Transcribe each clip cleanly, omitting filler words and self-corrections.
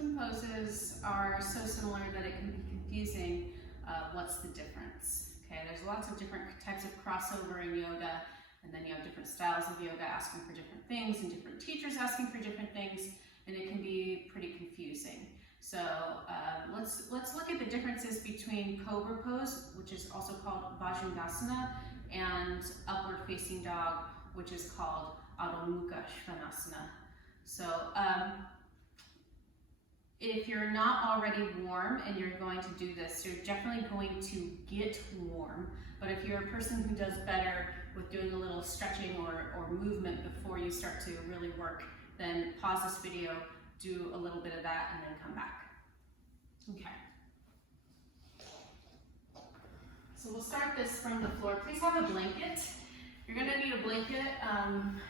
Some poses are so similar that it can be confusing. What's the difference? Okay, there's lots of different types of crossover in yoga, and then you have different styles of yoga asking for different things and different teachers asking for different things, and it can be pretty confusing. So let's look at the differences between Cobra pose, which is also called Bhajungasana, and upward facing dog, which is called Mukha Svanasana. So if you're not already warm and you're going to do this, you're definitely going to get warm. But if you're a person who does better with doing a little stretching or movement before you start to really work, then pause this video, do a little bit of that, and then come back. Okay. So we'll start this from the floor. Please have a blanket. You're gonna need a blanket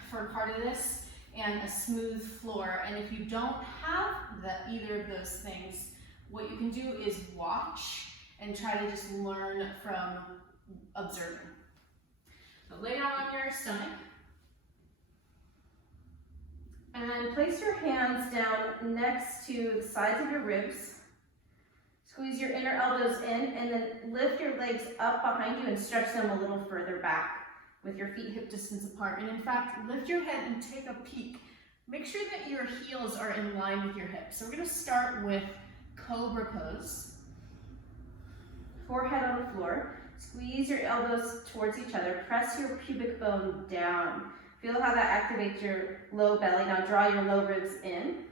for part of this, and a smooth floor. And if you don't have either of those things, what you can do is watch and try to just learn from observing. So lay down on your stomach. And place your hands down next to the sides of your ribs. Squeeze your inner elbows in, and then lift your legs up behind you and stretch them a little further back with your feet hip distance apart. And in fact, lift your head and take a peek. Make sure that your heels are in line with your hips. So we're gonna start with Cobra pose. Forehead on the floor. Squeeze your elbows towards each other. Press your pubic bone down. Feel how that activates your low belly. Now draw your low ribs in.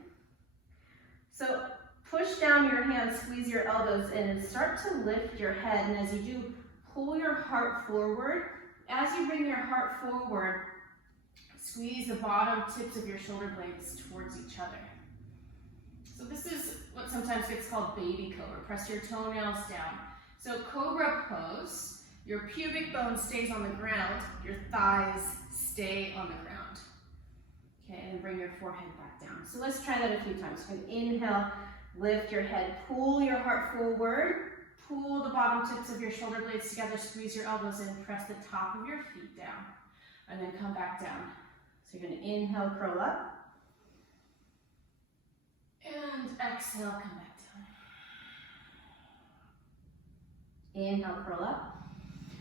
So push down your hands, squeeze your elbows in, and start to lift your head. And as you do, pull your heart forward. As you bring your heart forward, squeeze the bottom tips of your shoulder blades towards each other. So this is what sometimes gets called baby cobra. Press your toenails down. So Cobra pose, your pubic bone stays on the ground, your thighs stay on the ground. Okay, and then bring your forehead back down. So let's try that a few times. So inhale, lift your head, pull your heart forward. Pull the bottom tips of your shoulder blades together, squeeze your elbows in, press the top of your feet down, and then come back down. So you're gonna inhale, curl up, and exhale, come back down. Inhale, curl up.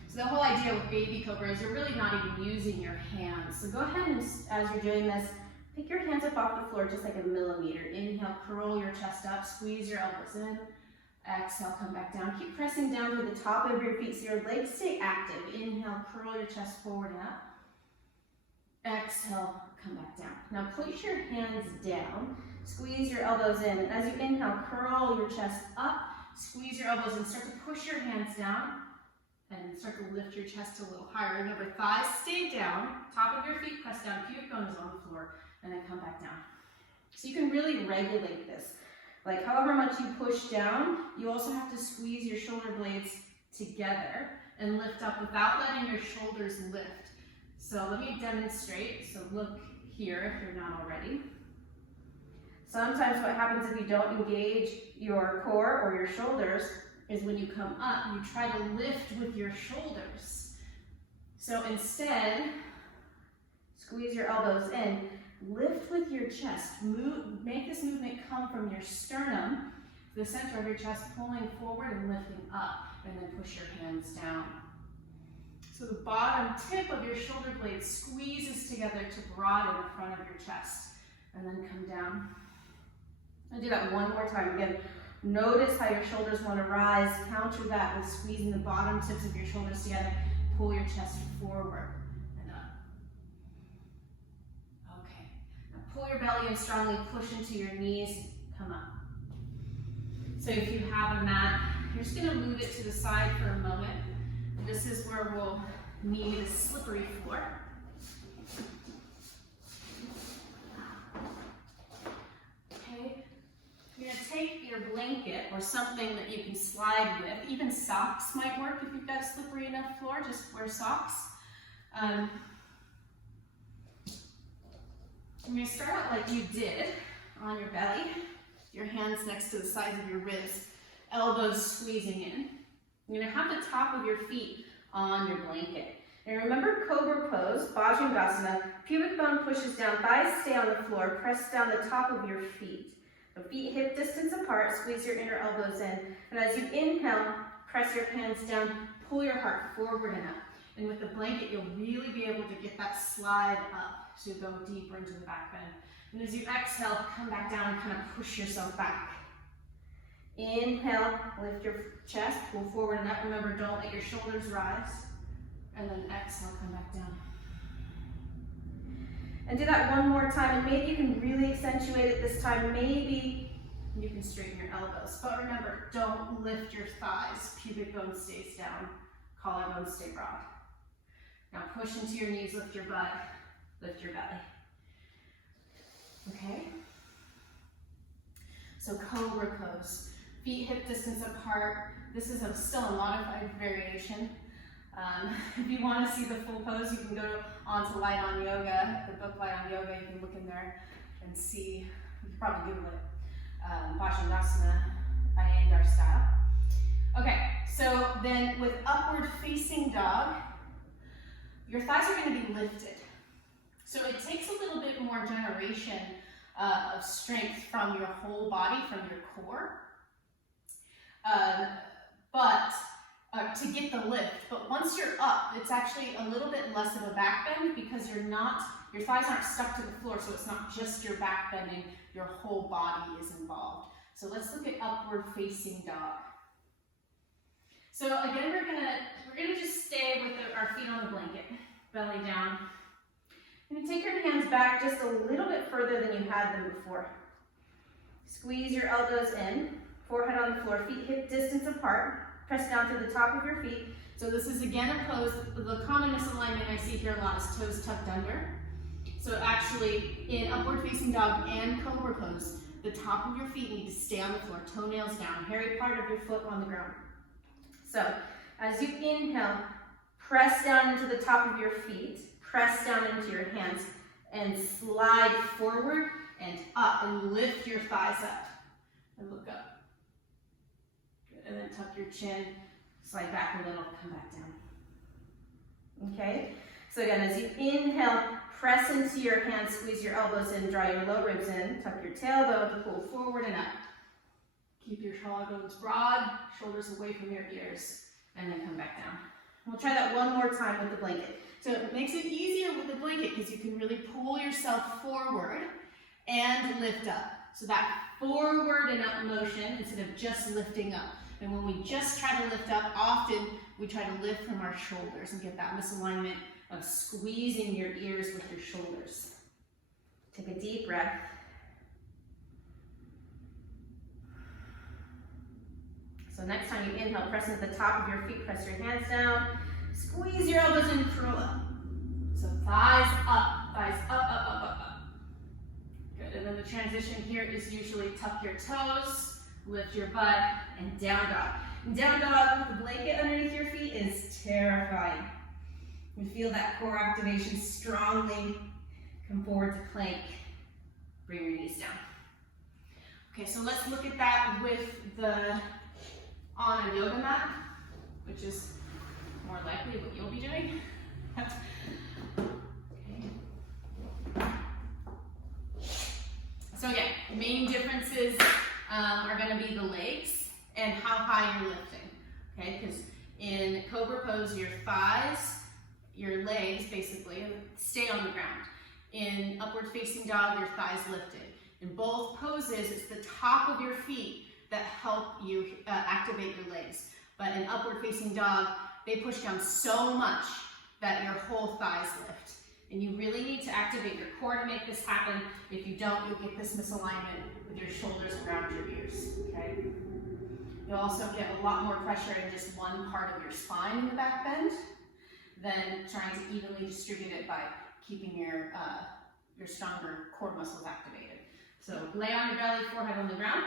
So the whole idea with baby cobra is you're really not even using your hands. So go ahead and, as you're doing this, pick your hands up off the floor just like a millimeter. Inhale, curl your chest up, squeeze your elbows in. Exhale, come back down. Keep pressing down to the top of your feet so your legs stay active. Inhale, curl your chest forward and up. Exhale, come back down. Now place your hands down, squeeze your elbows in. And as you inhale, curl your chest up, squeeze your elbows in, start to push your hands down, and start to lift your chest a little higher. Remember, thighs stay down, top of your feet press down, pubic bone is on the floor, and then come back down. So you can really regulate this. Like however much you push down, you also have to squeeze your shoulder blades together and lift up without letting your shoulders lift. So let me demonstrate. So look here if you're not already. Sometimes what happens if you don't engage your core or your shoulders is when you come up, you try to lift with your shoulders. So instead, squeeze your elbows in. Lift with your chest. Make this movement come from your sternum to the center of your chest, pulling forward and lifting up, and then push your hands down. So the bottom tip of your shoulder blade squeezes together to broaden the front of your chest, and then come down. I'll do that one more time. Again, notice how your shoulders want to rise. Counter that with squeezing the bottom tips of your shoulders together. Pull your chest forward. Pull your belly in strongly, push into your knees, come up. So if you have a mat, you're just gonna move it to the side for a moment. This is where we'll need a slippery floor. Okay, you're gonna take your blanket or something that you can slide with. Even socks might work if you've got a slippery enough floor, just wear socks. You're going to start out like you did on your belly, your hands next to the sides of your ribs, elbows squeezing in. You're going to have the top of your feet on your blanket. And remember Cobra pose, Bhajungasana, pubic bone pushes down, thighs stay on the floor, press down the top of your feet. So feet hip distance apart, squeeze your inner elbows in. And as you inhale, press your hands down, pull your heart forward and up. And with the blanket, you'll really be able to get that slide up to go deeper into the back bend. And as you exhale, come back down and kind of push yourself back. Inhale, lift your chest, pull forward and up. Remember, don't let your shoulders rise. And then exhale, come back down. And do that one more time, and maybe you can really accentuate it this time. Maybe you can straighten your elbows. But remember, don't lift your thighs. Pubic bone stays down. Collarbone stay broad. Now push into your knees, lift your butt, lift your belly. Okay? So Cobra pose. Feet hip distance apart. This is still a modified variation. If you want to see the full pose, you can go on to Light on Yoga, the book Light on Yoga. You can look in there and see, you can probably Google it, Bhajungasana, Iyengar style. Okay, so then with upward facing dog, your thighs are going to be lifted. So it takes a little bit more generation of strength from your whole body, from your core. To get the lift, but once you're up, it's actually a little bit less of a back bend because your thighs aren't stuck to the floor, so it's not just your back bending, your whole body is involved. So let's look at upward facing dog. So again, we're gonna just stay with our feet on the blanket, belly down. You're gonna take your hands back just a little bit further than you had them before. Squeeze your elbows in, forehead on the floor, feet hip distance apart. Press down to the top of your feet. So this is again a pose. The common misalignment I see here a lot is toes tucked under. So actually in upward facing dog and Cobra pose, the top of your feet need to stay on the floor, toenails down, hairy part of your foot on the ground. So as you inhale, press down into the top of your feet, press down into your hands, and slide forward and up and lift your thighs up and look up. And then tuck your chin, slide back a little, come back down. Okay? So again, as you inhale, press into your hands, squeeze your elbows in, draw your low ribs in, tuck your tailbone, pull forward and up. Keep your collarbones broad, shoulders away from your ears, and then come back down. We'll try that one more time with the blanket. So it makes it easier with the blanket because you can really pull yourself forward and lift up. So that forward and up motion instead of just lifting up. And when we just try to lift up, often we try to lift from our shoulders and get that misalignment of squeezing your ears with your shoulders. Take a deep breath. So next time you inhale, press into the top of your feet, press your hands down, squeeze your elbows in, curl up. So thighs up, up. Good, and then the transition here is usually tuck your toes, lift your butt, and down dog. And down dog with the blanket underneath your feet is terrifying. You feel that core activation strongly. Come forward to plank. Bring your knees down. Okay, so let's look at that with the on a yoga mat, which is more likely what you'll be doing. Okay. So again, main differences are going to be the legs and how high you're lifting, okay? Because in Cobra pose, your thighs, your legs basically stay on the ground. In upward facing dog, your thighs lifted. In both poses, it's the top of your feet that help you activate your legs. But in upward facing dog, they push down so much that your whole thighs lift. And you really need to activate your core to make this happen. If you don't, you'll get this misalignment with your shoulders around your ears, okay? You'll also get a lot more pressure in just one part of your spine in the back bend than trying to evenly distribute it by keeping your stronger core muscles activated. So lay on your belly, forehead on the ground.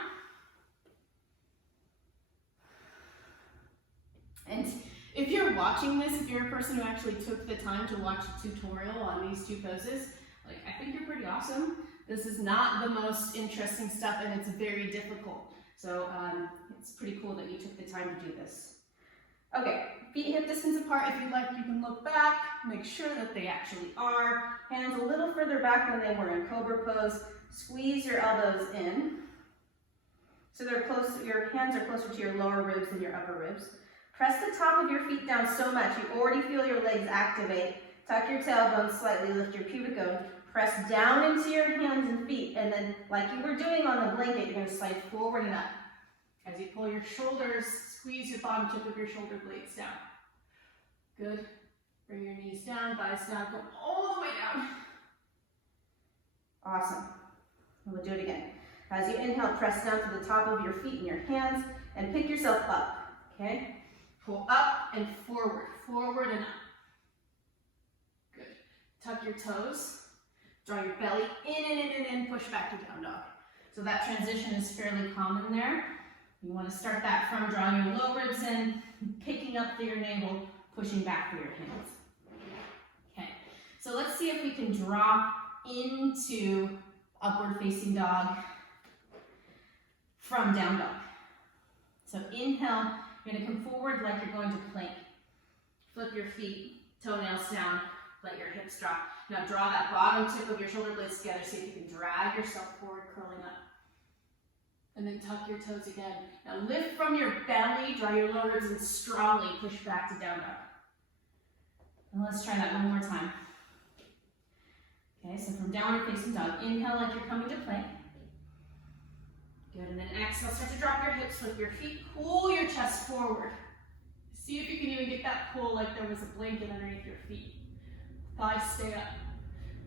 And if you're watching this, if you're a person who actually took the time to watch a tutorial on these two poses, like, I think you're pretty awesome. This is not the most interesting stuff and it's very difficult. So it's pretty cool that you took the time to do this. Okay, feet hip distance apart. If you'd like, you can look back, make sure that they actually are. Hands a little further back than they were in Cobra pose. Squeeze your elbows in. So they're close, your hands are closer to your lower ribs than your upper ribs. Press the top of your feet down so much, you already feel your legs activate. Tuck your tailbone slightly, lift your pubic bone. Press down into your hands and feet, and then like you were doing on the blanket, you're gonna slide forward and up. As you pull your shoulders, squeeze your bottom tip of your shoulder blades down. Good. Bring your knees down, thighs down, go all the way down. Awesome. And we'll do it again. As you inhale, press down to the top of your feet and your hands, and pick yourself up, okay? Pull up and forward, forward and up. Good. Tuck your toes. Draw your belly in, push back to down dog. So that transition is fairly common there. You want to start that from drawing your low ribs in, picking up through your navel, pushing back through your hands. Okay, so let's see if we can drop into upward facing dog from down dog. So inhale, you're going to come forward like you're going to plank. Flip your feet, toenails down, let your hips drop. Now draw that bottom tip of your shoulder blades together, see if you can drag yourself forward, curling up. And then tuck your toes again. Now lift from your belly, draw your lower ribs, and strongly push back to down dog. And let's try that one more time. Okay, so from downward facing dog, inhale like you're coming to plank. Good, and then exhale, start to drop your hips with your feet, pull your chest forward. See if you can even get that pull like there was a blanket underneath your feet. Thighs stay up,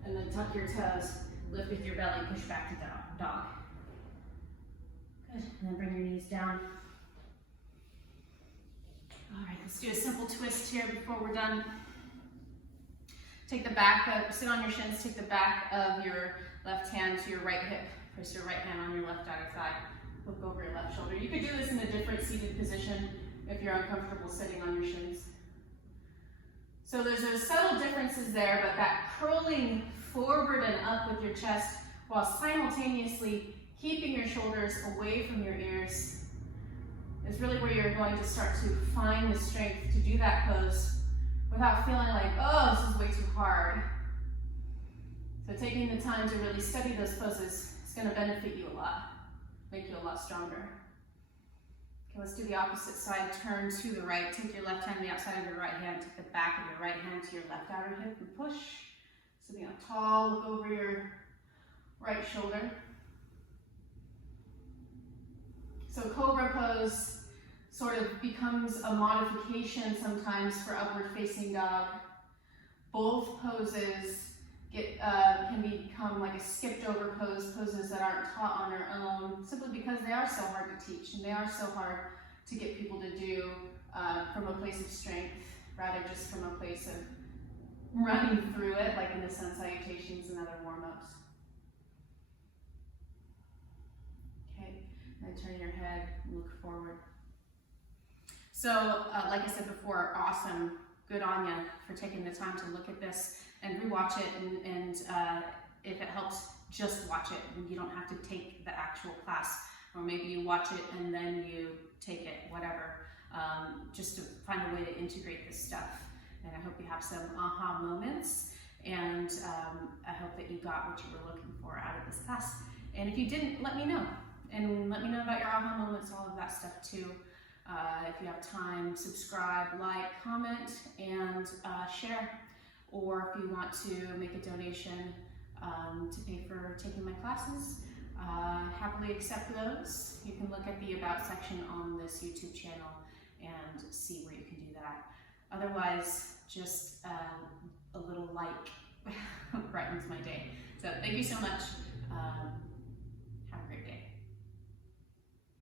and then tuck your toes, lift with your belly, push back to dog. Good, and then bring your knees down. All right, let's do a simple twist here before we're done. Take the back up, sit on your shins, take the back of your left hand to your right hip, press your right hand on your left outer thigh, look over your left shoulder. You could do this in a different seated position if you're uncomfortable sitting on your shins. So there's those subtle differences there, but that curling forward and up with your chest while simultaneously keeping your shoulders away from your ears is really where you're going to start to find the strength to do that pose without feeling like, oh, this is way too hard. So taking the time to really study those poses is going to benefit you a lot, make you a lot stronger. Okay, let's do the opposite side. Turn to the right. Take your left hand to the outside of your right hand. Take the back of your right hand to your left outer hip and push. Sitting up tall, look over your right shoulder. So Cobra pose sort of becomes a modification sometimes for upward facing dog. Both poses can become like a skipped over pose, poses that aren't taught on their own, simply because they are so hard to teach and they are so hard to get people to do from a place of strength, rather just from a place of running through it, like in the sun salutations and other warm-ups. Okay, then turn your head and look forward. So, like I said before, awesome. Good on you for taking the time to look at this and rewatch it, and if it helps, just watch it. You don't have to take the actual class, or maybe you watch it and then you take it, whatever, just to find a way to integrate this stuff. And I hope you have some aha moments, and I hope that you got what you were looking for out of this class. And if you didn't, let me know, and let me know about your aha moments, all of that stuff too. If you have time, subscribe, like, comment, and share. Or if you want to make a donation to pay for taking my classes, happily accept those. You can look at the About section on this YouTube channel and see where you can do that. Otherwise, just a little like brightens my day. So thank you so much.